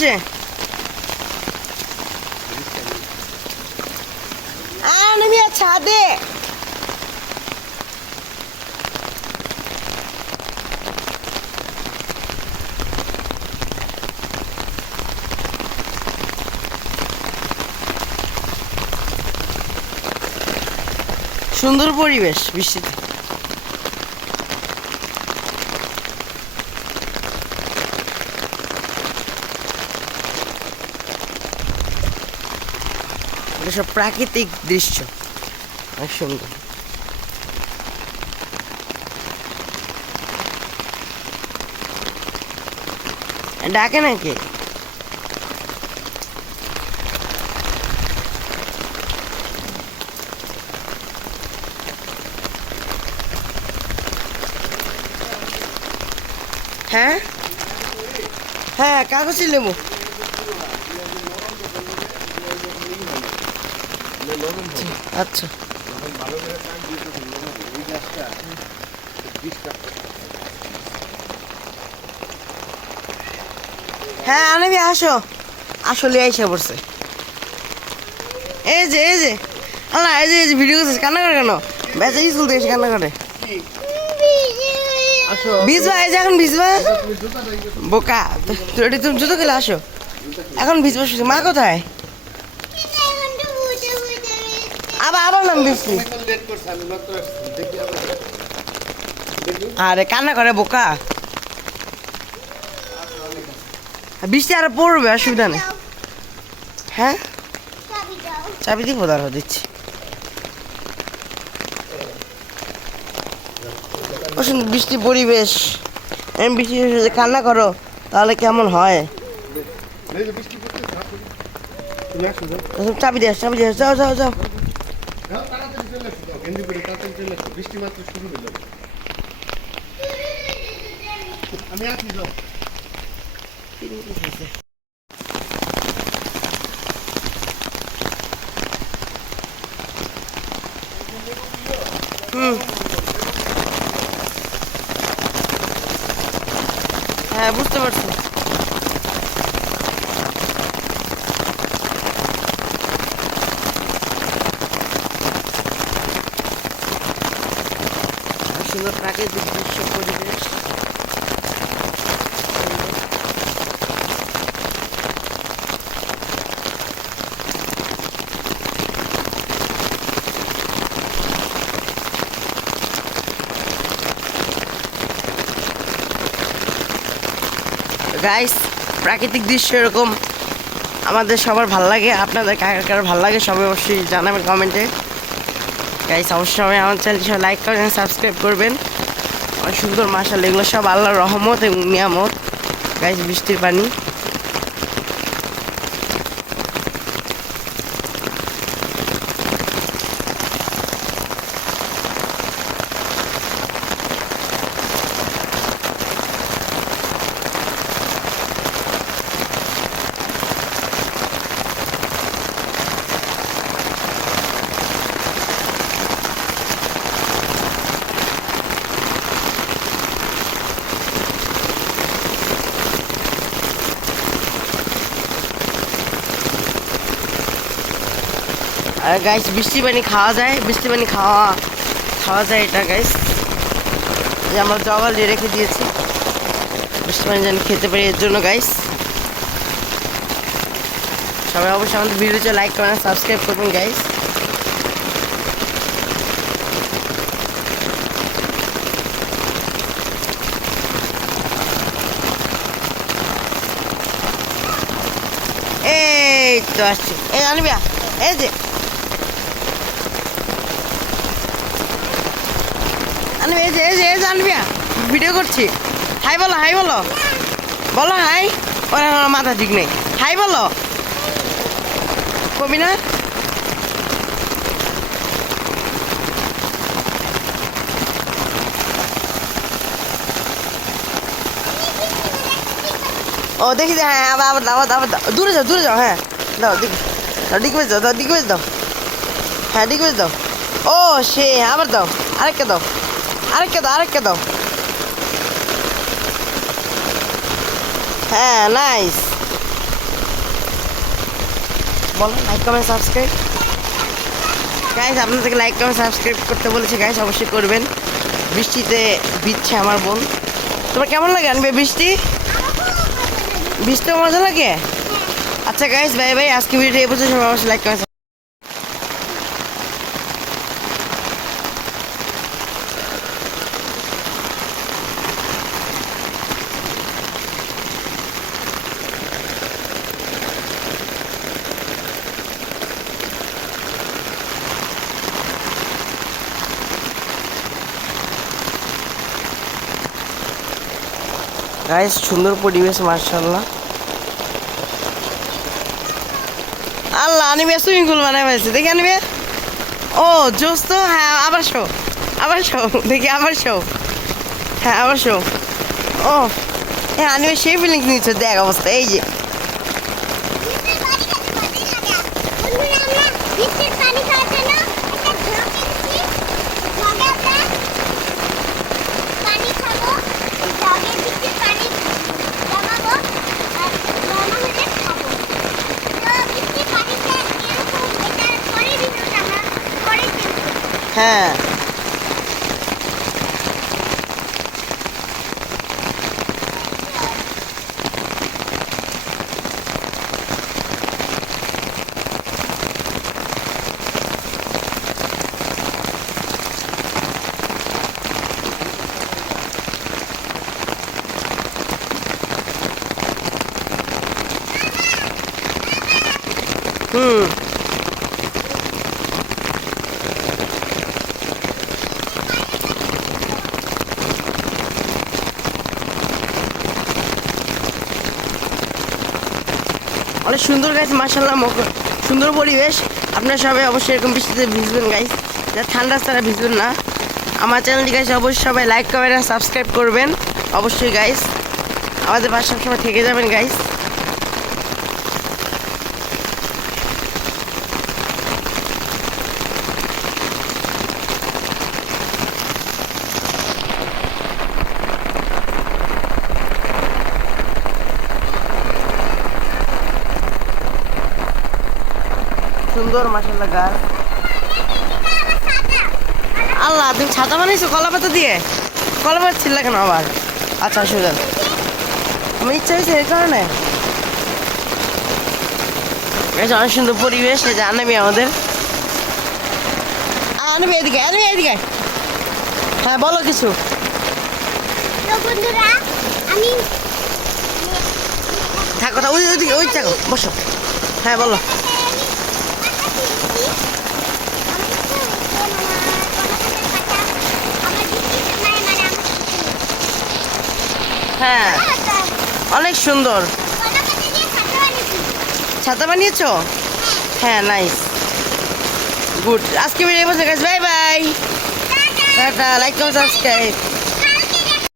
আসছে। নেমে ছাদে সুন্দর পরিবেশ বৃষ্টিতে। এটা সব প্রাকৃতিক দৃশ্য, অনেক সুন্দর। ডাকে নাকি? হ্যাঁ হ্যাঁ, কাগজে লেবু। আচ্ছা হ্যাঁ, আনবি আসো। আসলে আইসা পড়ছে। এই যে আল্লাহ, এই যে ভিডিও করছিস, কান্না করে কেন? বেচা স্কুল থেকে কান্না করে। ভিজবা, এই যে এখন ভিজবা বোকা। তুমি জুতো খেলে আসো, এখন ভিজবা। মা কোথায়? আবার নাম বৃষ্টি। আরে কান্না করে বোকা। বৃষ্টি আর পড়বে, অসুবিধা নেই। হ্যাঁ, চাবি দিব, দাঁড়াও দিচ্ছি। বৃষ্টি পরিবেশ, বৃষ্টি কান্না করো তাহলে কেমন হয়? চাবি দিয়ে যাও যাও যাও। আমি আছি। হ্যাঁ, বুঝতে পারছি। সুন্দর প্রাকৃতিক দৃশ্য, পরিবেশ। গাইস, প্রাকৃতিক দৃশ্য এরকম আমাদের সবার ভালো লাগে। আপনাদের কার কার ভালো লাগে সবাই অবশ্যই জানাবেন কমেন্টে। গাইস, অবশ্যই আমার চ্যানেলটি লাইক করবেন, সাবস্ক্রাইব করবেন। অনেক সুন্দর, মাশাআল্লাহ, এগুলো সব আল্লাহর রহমত এবং নিয়ামত। গাইস, বৃষ্টির পানি। আর গাইস, বৃষ্টি পানি খাওয়া যায়, বৃষ্টি পানি খাওয়া যায় এটা গাইস। যে আমরা জগাল দিয়ে রেখে দিয়েছি বৃষ্টি পানি যেন খেতে পারি, এর জন্য গাইস। সবাই অবশ্যই আমাদের ভিডিওতে লাইক করবেন, সাবস্ক্রাইব করবেন গাইস। এই তো আসছি, এই আনবিয়া, এই যে আনবিয়া, ভিডিও করছি। হাই বলো, হাই বলো, বলো হাই। মাথা ঠিক নেই, হাই বলো, কবি না? ও দেখি, হ্যাঁ, আবার দাও, দূরে যাও, হ্যাঁ দাও, দিক বেজ দাও, হ্যাঁ দিক বেজ দাও। ও সে, আবার দাও, আরেকটা দাও, হ্যাঁ নাইস। বলো লাইক কমেন্ট সাবস্ক্রাইব। গাইস আপনাদেরকে লাইক কমেন্ট সাবস্ক্রাইব করতে বলেছে গাইস, অবশ্যই করবেন। বৃষ্টিতে ভিজছে আমার বোন। তোমার কেমন লাগে আনবে বৃষ্টি? বৃষ্টিও মজা লাগে? আচ্ছা গাইস, বাই বাই। আজকে ভিডিওটা এই পর্যন্ত। সবাই অবশ্যই লাইক কমেন্ট। গাইস সুন্দর পরিবেশ মাশাআল্লাহ। আল্লাহ আনিবে সুইমিং পুল বানাই ফেলছে, দেখি আনিবে। ও জোস তো। হ্যাঁ আবার শো, আবার শো, দেখি আবার শো। হ্যাঁ আবার শো। ও হ্যাঁ আনিবে সেই ফিলিংস নিচ্ছে, দেখ অবস্থা। এই যে হ্যাঁ হুম অনেক সুন্দর গাইস মাশাআল্লাহ। সুন্দর পরিবেশ। আপনারা সবাই অবশ্যই এরকম বৃষ্টিতে ভিজবেন গাইস, যা ঠান্ডা ছাড়া ভিজবেন না। আমার চ্যানেলটি গাইস অবশ্যই সবাই লাইক কমেন্ট আর সাবস্ক্রাইব করবেন অবশ্যই গাইস। আমাদের পাশে সবসময় থেকে যাবেন গাইস। সুন্দর মাশাআল্লাহ গাছ। আল্লাহ তুমি ছাতা বানাইছো কলা পাতা দিয়ে? কলা পাতা ছিল কেন আবার? আচ্ছা সুন্দর, আমার ইচ্ছা হয়েছে এই কারণে। অনেক সুন্দর পরিবেশ। এই যে আনবি আমাদের আনবি এদিকে, আনবি এদিকে। হ্যাঁ বলো কিছু। আমি থাকো ওই ওইদিকে, ওই থাকো বসো। হ্যাঁ বলো। হ্যাঁ অনেক সুন্দর। ছাতা বানিয়েছো? হ্যাঁ নাইস, গুড। আজকে ভিডিও পর্যন্ত guys, bye bye, tata. Like comment subscribe.